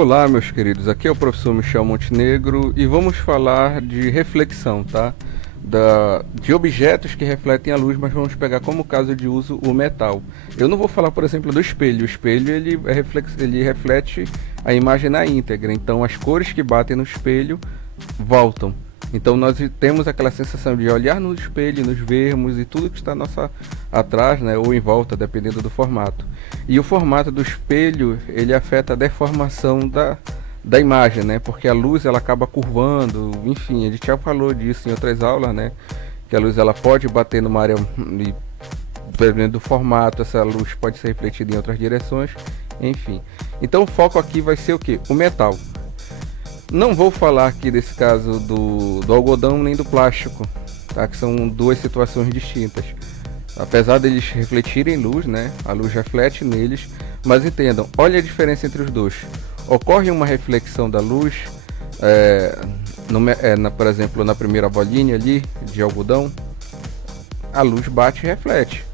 Olá, meus queridos, aqui é o professor Michel Montenegro e vamos falar de reflexão, tá? De objetos que refletem a luz, mas vamos pegar como caso de uso o metal. Eu não vou falar, por exemplo, do espelho. O espelho ele reflete a imagem na íntegra, então as cores que batem no espelho voltam. Então nós temos aquela sensação de olhar no espelho, nos vermos e tudo que está atrás, né, ou em volta, dependendo do formato. E o formato do espelho, ele afeta a deformação da imagem, né, porque a luz ela acaba curvando, enfim, a gente já falou disso em outras aulas, né, que a luz ela pode bater numa área e dependendo do formato, essa luz pode ser refletida em outras direções, enfim. Então o foco aqui vai ser o que? O metal. Não vou falar aqui desse caso do algodão nem do plástico, tá? Que são duas situações distintas. Apesar deles refletirem luz, né? A luz reflete neles, mas entendam, olha a diferença entre os dois. Ocorre uma reflexão da luz, por exemplo, na primeira bolinha ali de algodão, a luz bate e reflete.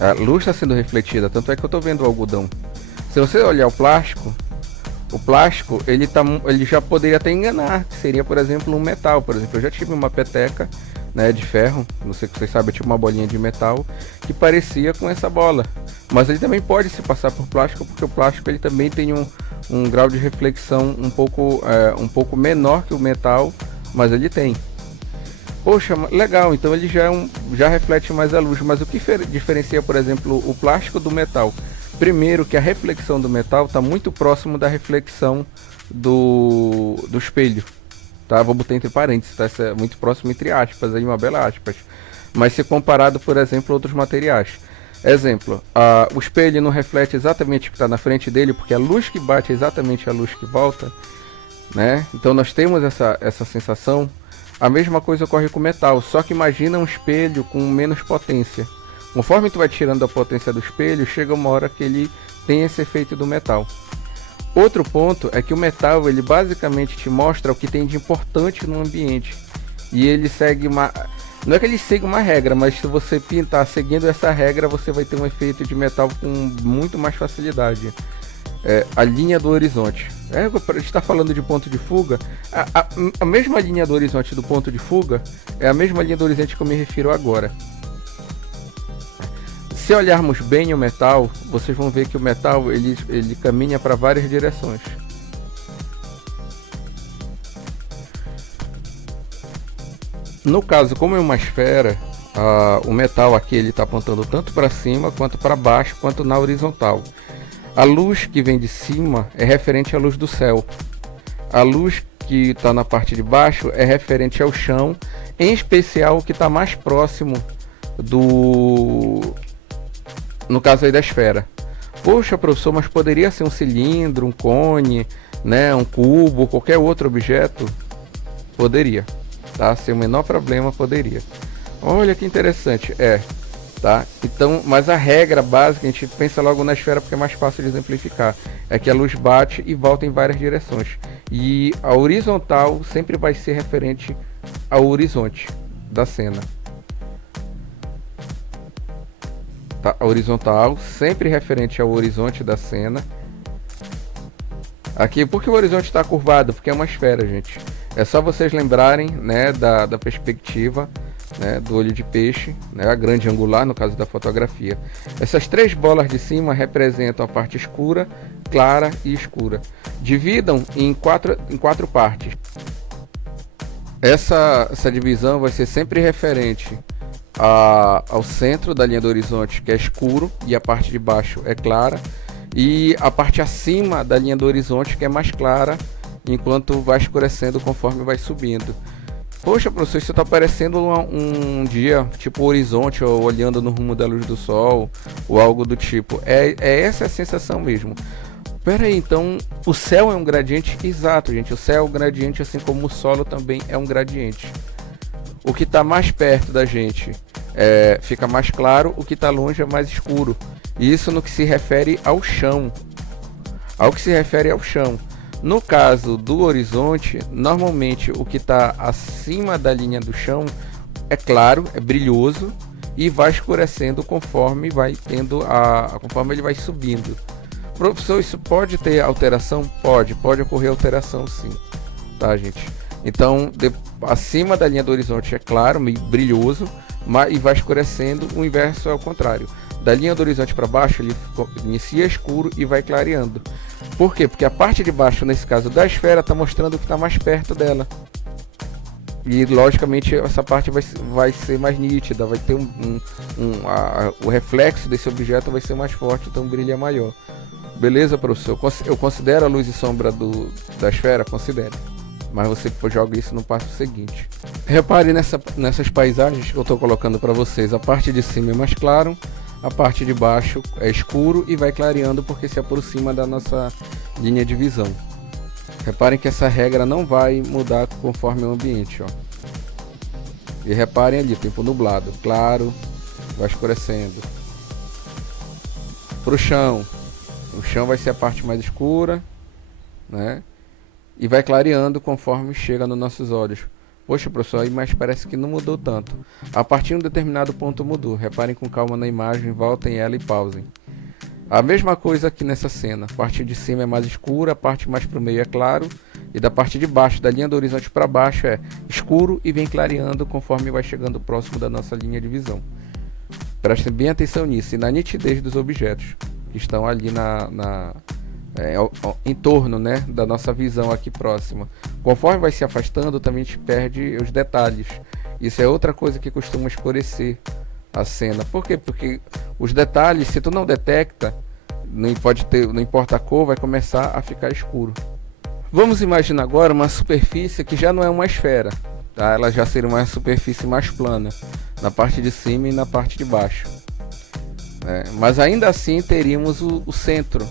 A luz está sendo refletida, tanto é que eu estou vendo o algodão. Se você olhar o plástico ele já poderia até enganar, que seria, por exemplo, um metal. Por exemplo, eu já tive uma peteca, né, de ferro, não sei se vocês sabem, eu tive uma bolinha de metal que parecia com essa bola, mas ele também pode se passar por plástico, porque o plástico ele também tem um grau de reflexão um pouco menor que o metal, mas ele tem. Poxa, legal, então ele já reflete mais a luz, mas o que diferencia, por exemplo, o plástico do metal? Primeiro, que a reflexão do metal está muito próximo da reflexão do espelho, tá? Vou botar entre parênteses, tá? Isso é muito próximo entre aspas, aí uma bela aspas. Mas se comparado, por exemplo, a outros materiais. Exemplo, o espelho não reflete exatamente o que está na frente dele, porque a luz que bate é exatamente a luz que volta, né? Então nós temos essa sensação. A mesma coisa ocorre com o metal, só que imagina um espelho com menos potência. Conforme tu vai tirando a potência do espelho, chega uma hora que ele tem esse efeito do metal. Outro ponto é que o metal, ele basicamente te mostra o que tem de importante no ambiente. E ele segue não é que ele segue uma regra, mas se você pintar seguindo essa regra, você vai ter um efeito de metal com muito mais facilidade. A linha do horizonte. A gente está falando de ponto de fuga. A mesma linha do horizonte do ponto de fuga é a mesma linha do horizonte que eu me refiro agora. Se olharmos bem o metal, vocês vão ver que o metal ele caminha para várias direções. No caso, como é uma esfera, o metal aqui ele está apontando tanto para cima, quanto para baixo, quanto na horizontal. A luz que vem de cima é referente à luz do céu. A luz que está na parte de baixo é referente ao chão, em especial o que está mais próximo no caso aí da esfera. Poxa, professor, mas poderia ser um cilindro, um cone, né, um cubo, qualquer outro objeto? Poderia, tá? Sem o menor problema, poderia. Olha que interessante, tá? Então, mas a regra básica, a gente pensa logo na esfera porque é mais fácil de exemplificar, é que a luz bate e volta em várias direções. E a horizontal sempre vai ser referente ao horizonte da cena. A horizontal sempre referente ao horizonte da cena. Aqui, por que o horizonte está curvado? Porque é uma esfera, gente. É só vocês lembrarem, né, da perspectiva, né, do olho de peixe, né, a grande angular no caso da fotografia. Essas três bolas de cima representam a parte escura, clara e escura. Dividam em quatro partes. Essa divisão vai ser sempre referente ao centro da linha do horizonte, que é escuro, e a parte de baixo é clara, e a parte acima da linha do horizonte, que é mais clara, enquanto vai escurecendo conforme vai subindo. Poxa, professor, isso está parecendo um dia tipo horizonte, ou olhando no rumo da luz do sol, ou algo do tipo. Essa a sensação mesmo. Pera aí, então o céu é um gradiente? Exato, gente, o céu é um gradiente, assim como o solo também é um gradiente. O que está mais perto da gente fica mais claro, o que está longe é mais escuro. E isso no que se refere ao chão. No caso do horizonte, normalmente o que está acima da linha do chão é claro, é brilhoso e vai escurecendo conforme vai conforme ele vai subindo. Professor, isso pode ter alteração? Pode ocorrer alteração sim, tá, gente? Então, acima da linha do horizonte é claro, meio brilhoso, e vai escurecendo. O inverso é o contrário. Da linha do horizonte para baixo, ele inicia escuro e vai clareando. Por quê? Porque a parte de baixo, nesse caso da esfera, está mostrando o que está mais perto dela. E, logicamente, essa parte vai ser mais nítida, vai ter o reflexo desse objeto vai ser mais forte, então o brilho é maior. Beleza, professor? Eu considero a luz e sombra da esfera? Considero. Mas você joga isso no passo seguinte. Repare nessas paisagens que eu estou colocando para vocês. A parte de cima é mais claro, a parte de baixo é escuro e vai clareando porque se aproxima da nossa linha de visão. Reparem que essa regra não vai mudar conforme o ambiente, ó. E reparem ali, tempo nublado, claro, vai escurecendo. Para o chão vai ser a parte mais escura, né? E vai clareando conforme chega nos nossos olhos. Poxa, professor, aí mas parece que não mudou tanto. A partir de um determinado ponto mudou. Reparem com calma na imagem, voltem ela e pausem. A mesma coisa aqui nessa cena. A parte de cima é mais escura, a parte mais para o meio é claro. E da parte de baixo, da linha do horizonte para baixo, é escuro e vem clareando conforme vai chegando próximo da nossa linha de visão. Prestem bem atenção nisso e na nitidez dos objetos que estão ali em torno, né, da nossa visão aqui próxima. Conforme vai se afastando, também a gente perde os detalhes. Isso é outra coisa que costuma escurecer a cena. Por quê? Porque os detalhes, se tu não detecta, não importa a cor, vai começar a ficar escuro. Vamos imaginar agora uma superfície que já não é uma esfera, tá? Ela já seria uma superfície mais plana, na parte de cima e na parte de baixo. Mas ainda assim teríamos o centro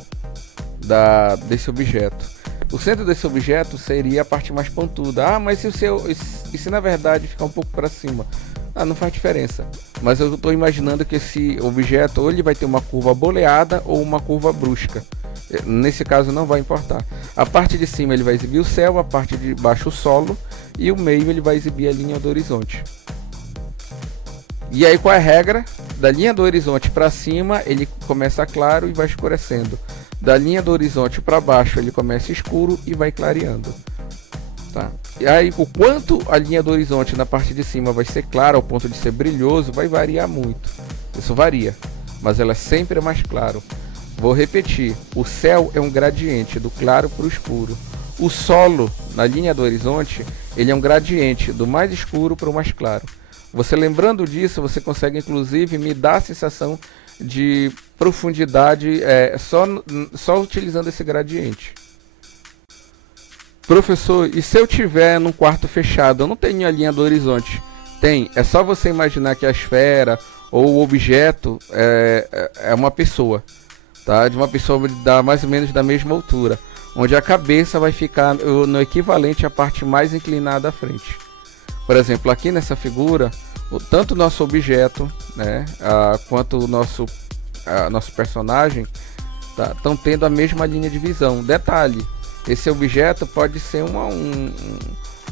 desse objeto. O centro desse objeto seria a parte mais pontuda. Mas e se na verdade ficar um pouco para cima? Não faz diferença. Mas eu estou imaginando que esse objeto ou ele vai ter uma curva boleada ou uma curva brusca. Nesse caso não vai importar. A parte de cima ele vai exibir o céu, a parte de baixo o solo e o meio ele vai exibir a linha do horizonte. E aí qual é a regra? Da linha do horizonte para cima ele começa claro e vai escurecendo. Da linha do horizonte para baixo ele começa escuro e vai clareando. Tá? E aí o quanto a linha do horizonte na parte de cima vai ser clara ao ponto de ser brilhoso vai variar muito. Isso varia, mas ela sempre é mais claro. Vou repetir, o céu é um gradiente do claro para o escuro. O solo na linha do horizonte ele é um gradiente do mais escuro para o mais claro. Você lembrando disso, você consegue inclusive me dar a sensação de profundidade só utilizando esse gradiente. Professor, e se eu tiver num quarto fechado, eu não tenho a linha do horizonte? Tem, é só você imaginar que a esfera ou o objeto é uma pessoa, tá? De uma pessoa mais ou menos da mesma altura, onde a cabeça vai ficar no equivalente à parte mais inclinada à frente. Por exemplo, aqui nessa figura, tanto o nosso objeto, né, quanto o nosso personagem estão tendo a mesma linha de visão. Detalhe, esse objeto pode ser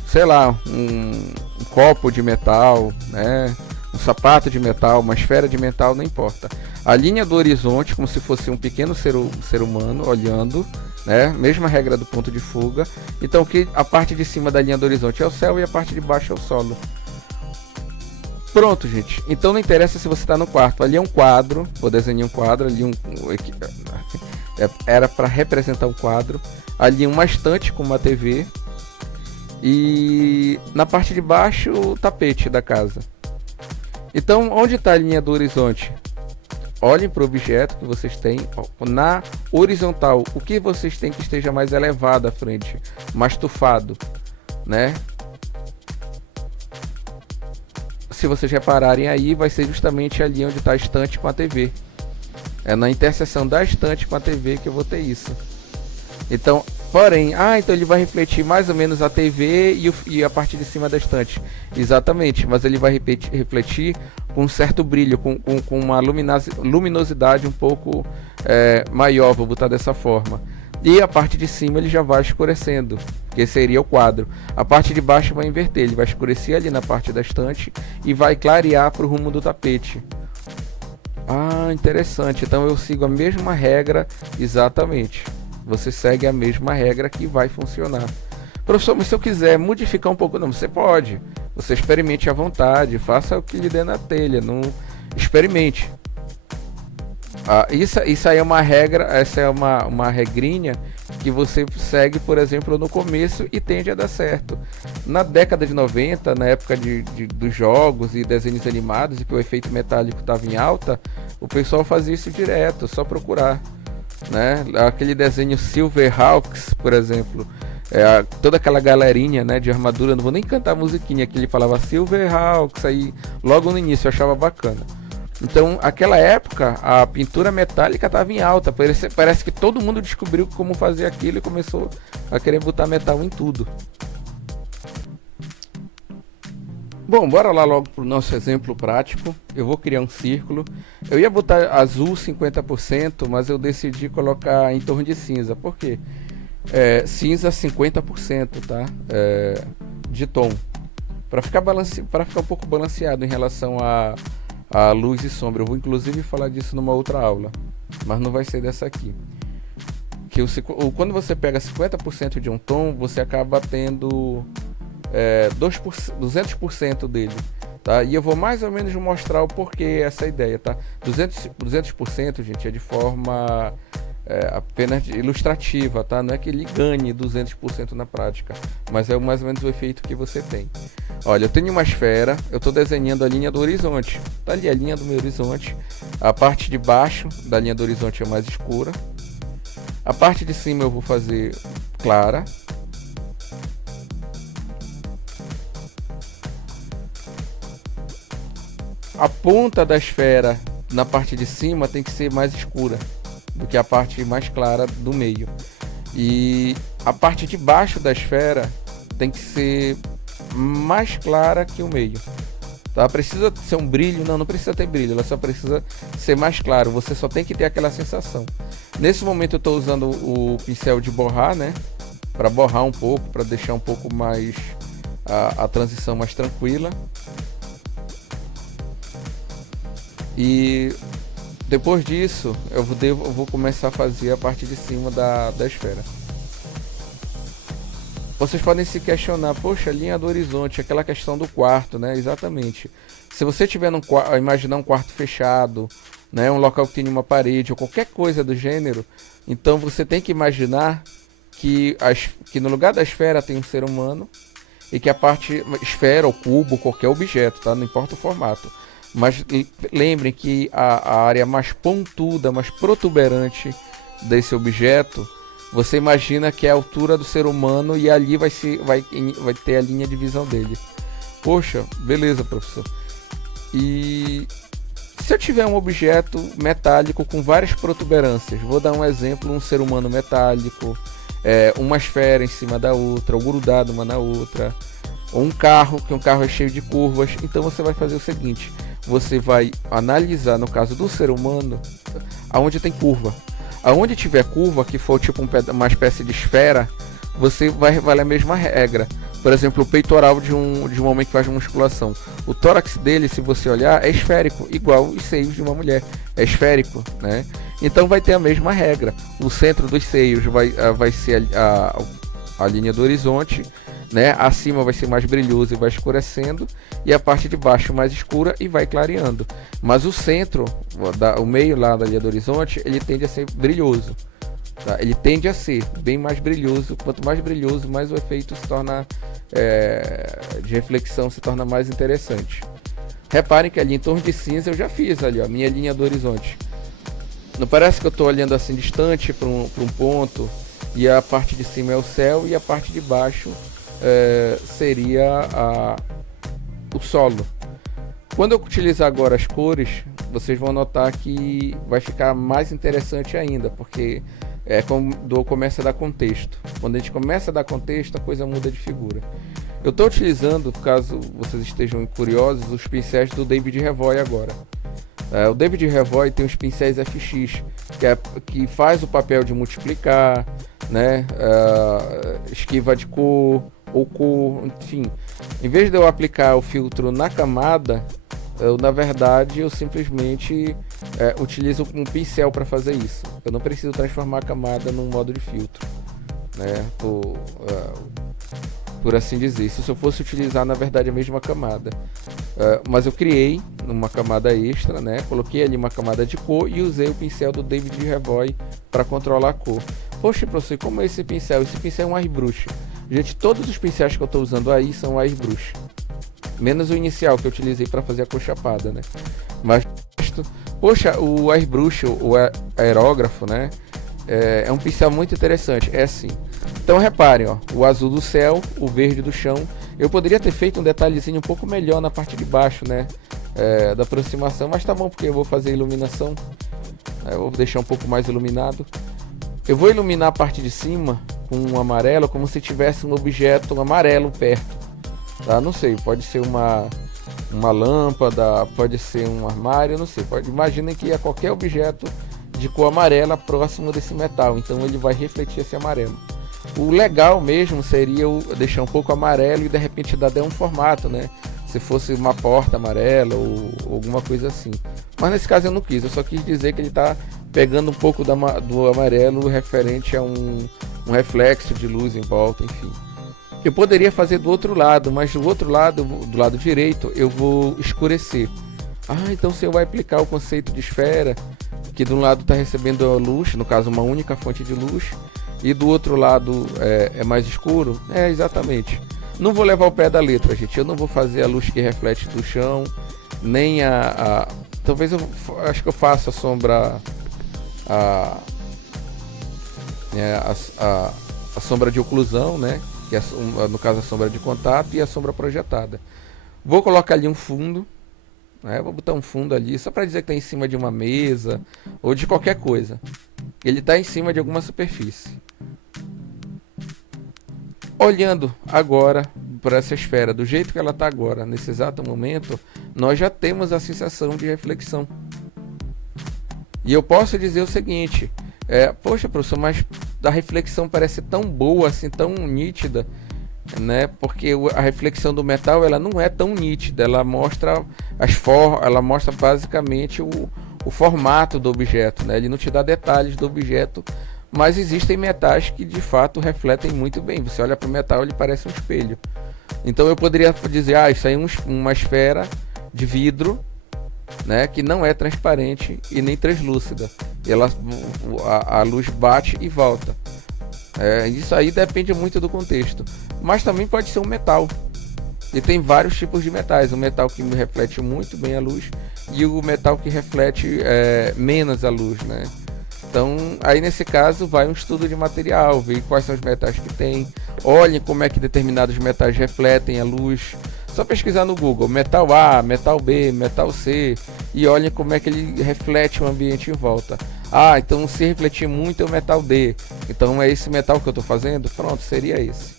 sei lá, um copo de metal, né, um sapato de metal, uma esfera de metal, não importa. A linha do horizonte, como se fosse um pequeno ser humano olhando, né, mesma regra do ponto de fuga. Então que a parte de cima da linha do horizonte é o céu e a parte de baixo é o solo. Pronto, gente. Então não interessa se você está no quarto. Ali é um quadro. Vou desenhar um quadro. Ali era para representar um quadro. Ali uma estante com uma TV. E na parte de baixo o tapete da casa. Então onde está a linha do horizonte? Olhem para o objeto que vocês têm na horizontal. O que vocês têm que esteja mais elevado à frente, mais tufado, né? Se vocês repararem aí, vai ser justamente ali onde está a estante com a TV. É na interseção da estante com a TV que eu vou ter isso. Então, porém, então ele vai refletir mais ou menos a TV e a parte de cima da estante. Exatamente, mas ele vai refletir com um certo brilho, com uma luminosidade um pouco maior, vou botar dessa forma. E a parte de cima ele já vai escurecendo, que seria o quadro. A parte de baixo vai inverter, ele vai escurecer ali na parte da estante e vai clarear para o rumo do tapete. Ah, interessante. Então eu sigo a mesma regra, exatamente. Você segue a mesma regra que vai funcionar. Professor, mas se eu quiser modificar um pouco, não, você pode. Você experimente à vontade, faça o que lhe der na telha, não experimente. Isso aí é uma regra, essa é uma regrinha que você segue, por exemplo, no começo e tende a dar certo. Na década de 90, na época dos jogos e desenhos animados, e que o efeito metálico estava em alta, o pessoal fazia isso direto, só procurar. Né? Aquele desenho Silverhawks, por exemplo, toda aquela galerinha, né, de armadura, não vou nem cantar a musiquinha que ele falava Silverhawks, aí logo no início eu achava bacana. Então, aquela época, a pintura metálica estava em alta. Parece que todo mundo descobriu como fazer aquilo e começou a querer botar metal em tudo. Bom, bora lá logo pro nosso exemplo prático. Eu vou criar um círculo. Eu ia botar azul 50%, mas eu decidi colocar em torno de cinza. Por quê? Cinza 50%, tá? De tom. Para ficar um pouco balanceado em relação a luz e sombra. Eu vou inclusive falar disso numa outra aula, mas não vai ser dessa aqui. Quando você pega 50% de um tom, você acaba tendo 200% dele, tá? E eu vou mais ou menos mostrar o porquê essa ideia, tá? 200%, gente, é de forma apenas ilustrativa, tá? Não é que ele ganhe 200% na prática, mas é mais ou menos o efeito que você tem. Olha, eu tenho uma esfera, eu estou desenhando a linha do horizonte, tá ali a linha do meu horizonte, a parte de baixo da linha do horizonte é mais escura, a parte de cima eu vou fazer clara, a ponta da esfera na parte de cima tem que ser mais escura do que a parte mais clara do meio, e a parte de baixo da esfera tem que ser mais clara que o meio, tá? Precisa ser um brilho? Não precisa ter brilho, ela só precisa ser mais claro, você só tem que ter aquela sensação. Nesse momento eu estou usando o pincel de borrar, né, para borrar um pouco, para deixar um pouco mais a transição mais tranquila. E depois disso eu vou começar a fazer a parte de cima da esfera. Vocês podem se questionar, poxa, linha do horizonte, aquela questão do quarto, né? Exatamente. Se você tiver imaginar um quarto fechado, né, um local que tem uma parede ou qualquer coisa do gênero, então você tem que imaginar que no lugar da esfera tem um ser humano e que a parte esfera ou cubo, qualquer objeto, tá? Não importa o formato. Mas lembrem que a área mais pontuda, mais protuberante desse objeto, você imagina que é a altura do ser humano e ali vai ter a linha de visão dele. Poxa, beleza, professor. E se eu tiver um objeto metálico com várias protuberâncias, vou dar um exemplo, um ser humano metálico, uma esfera em cima da outra, ou grudado uma na outra, ou um carro, que um carro é cheio de curvas, então você vai fazer o seguinte, você vai analisar, no caso do ser humano, aonde tem curva. Aonde tiver curva, que for tipo uma espécie de esfera, você vai a mesma regra. Por exemplo, o peitoral de um homem que faz musculação. O tórax dele, se você olhar, é esférico, igual os seios de uma mulher. É esférico, né? Então vai ter a mesma regra. O centro dos seios vai ser a linha do horizonte, né? Acima vai ser mais brilhoso e vai escurecendo, e a parte de baixo mais escura e vai clareando. Mas o centro, o meio lá da linha do horizonte, ele tende a ser brilhoso, tá? Ele tende a ser bem mais brilhoso. Quanto mais brilhoso, mais o efeito se torna de reflexão se torna mais interessante. Reparem que ali em torno de cinza eu já fiz ali, ó, minha linha do horizonte. Não parece que eu estou olhando assim distante para um ponto, e a parte de cima é o céu e a parte de baixo seria o solo. Quando eu utilizar agora as cores, vocês vão notar que vai ficar mais interessante ainda, porque quando começa a dar contexto. Quando a gente começa a dar contexto, a coisa muda de figura. Eu estou utilizando, caso vocês estejam curiosos, os pincéis do David Revoy agora. O David Revoy tem os pincéis FX, que faz o papel de multiplicar, né? Esquiva de cor, ou cor, enfim. Em vez de eu aplicar o filtro na camada, Na verdade, eu simplesmente utilizo um pincel para fazer isso. Eu não preciso transformar a camada num modo de filtro, né? Por assim dizer. Se eu fosse utilizar, na verdade, a mesma camada. Mas eu criei uma camada extra, né? Coloquei ali uma camada de cor e usei o pincel do David Revoy para controlar a cor. Poxa, professor, como é esse pincel? Esse pincel é um airbrush. Gente, todos os pincéis que eu estou usando aí são airbrush. Menos o inicial que eu utilizei para fazer a cor chapada, né? Mas, poxa, o airbrush, o aerógrafo, né? É um pincel muito interessante. É assim. Então reparem, ó, o azul do céu, o verde do chão. Eu poderia ter feito um detalhezinho um pouco melhor na parte de baixo, né? Da aproximação, mas tá bom, porque eu vou fazer iluminação. Eu vou deixar um pouco mais iluminado. Eu vou iluminar a parte de cima com um amarelo, como se tivesse um objeto amarelo perto. Tá? Não sei, pode ser uma lâmpada, pode ser um armário, não sei. Imaginem que é qualquer objeto de cor amarela próximo desse metal, então ele vai refletir esse amarelo. O legal mesmo seria eu deixar um pouco amarelo e de repente dar um formato, né? Se fosse uma porta amarela ou alguma coisa assim. Mas nesse caso eu não quis, eu só quis dizer que ele está pegando um pouco do amarelo referente a um reflexo de luz em volta, enfim. Eu poderia fazer do outro lado, mas do outro lado, do lado direito, eu vou escurecer. Então se eu vou aplicar o conceito de esfera, que de um lado está recebendo a luz, no caso uma única fonte de luz, e do outro lado é mais escuro, exatamente. Não vou levar o pé da letra, gente. Eu não vou fazer a luz que reflete do chão, nem talvez acho que eu faça a sombra, a sombra de oclusão, né? Que é, no caso, a sombra de contato e a sombra projetada. Vou colocar ali um fundo, né? Vou botar um fundo ali só para dizer que está em cima de uma mesa ou de qualquer coisa. Ele está em cima de alguma superfície. Olhando agora para essa esfera, do jeito que ela está agora, nesse exato momento, nós já temos a sensação de reflexão. E eu posso dizer o seguinte: poxa, professor, mas a reflexão parece tão boa, assim, tão nítida, né? Porque a reflexão do metal, ela não é tão nítida, ela mostra ela mostra basicamente o formato do objeto, né? Ele não te dá detalhes do objeto, mas existem metais que de fato refletem muito bem. Você olha para o metal, ele parece um espelho. Então eu poderia dizer, isso aí é uma esfera de vidro, né, que não é transparente e nem translúcida. A luz bate e volta. Isso aí depende muito do contexto. Mas também pode ser um metal. E tem vários tipos de metais. O metal que reflete muito bem a luz e o metal que reflete menos a luz, né? Então, aí nesse caso, vai um estudo de material, ver quais são os metais que tem. Olhem como é que determinados metais refletem a luz. Só pesquisar no Google, metal A, metal B, metal C, e olhem como é que ele reflete o ambiente em volta. Então se refletir muito é o metal D. Então é esse metal que eu estou fazendo? Pronto, seria esse.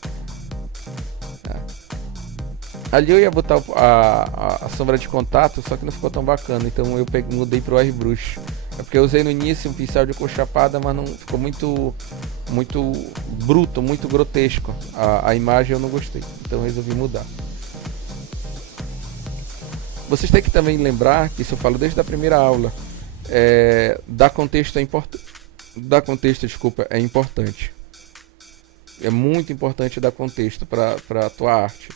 Ali eu ia botar a sombra de contato, só que não ficou tão bacana, então eu mudei para o airbrush. É porque eu usei no início um pincel de cor chapada, mas não ficou muito bruto, muito grotesco. A imagem eu não gostei, então eu resolvi mudar. Vocês têm que também lembrar que isso eu falo desde a primeira aula. Dar contexto é importante. Dar contexto, desculpa, é importante. É muito importante dar contexto para a tua arte.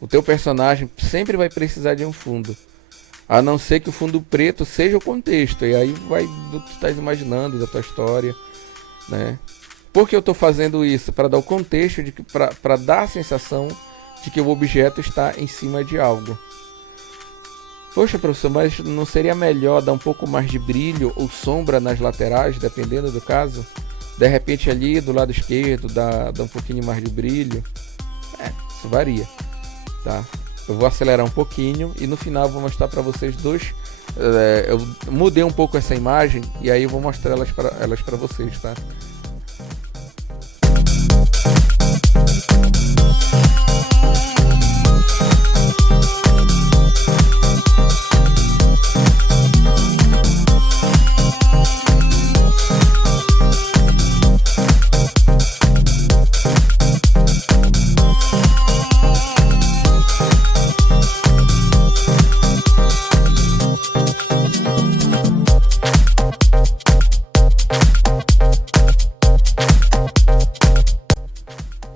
O teu personagem sempre vai precisar de um fundo. A não ser que o fundo preto seja o contexto. E aí vai do que tu estás imaginando, da tua história, né? Por que eu estou fazendo isso? Para dar o contexto, para dar a sensação de que o objeto está em cima de algo. Poxa, professor, mas não seria melhor dar um pouco mais de brilho ou sombra nas laterais, dependendo do caso? De repente ali do lado esquerdo dá um pouquinho mais de brilho. Isso varia, tá? Eu vou acelerar um pouquinho e no final vou mostrar para vocês dois. Eu mudei um pouco essa imagem e aí eu vou mostrar elas para vocês, tá?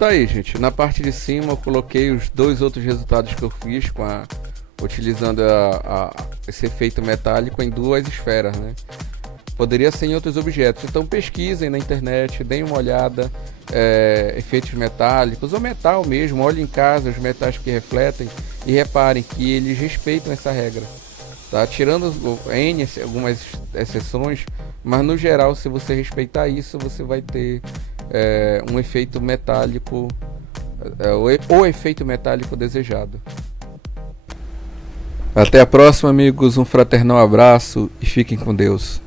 tá aí, gente. Na parte de cima eu coloquei os dois outros resultados que eu fiz utilizando esse efeito metálico em duas esferas, né? Poderia ser em outros objetos. Então pesquisem na internet, deem uma olhada, efeitos metálicos ou metal mesmo. Olhem em casa os metais que refletem e reparem que eles respeitam essa regra. Tá? Tirando algumas exceções, mas no geral, se você respeitar isso, você vai ter um efeito metálico, o efeito metálico desejado. Até a próxima, amigos. Um fraternal abraço e fiquem com Deus.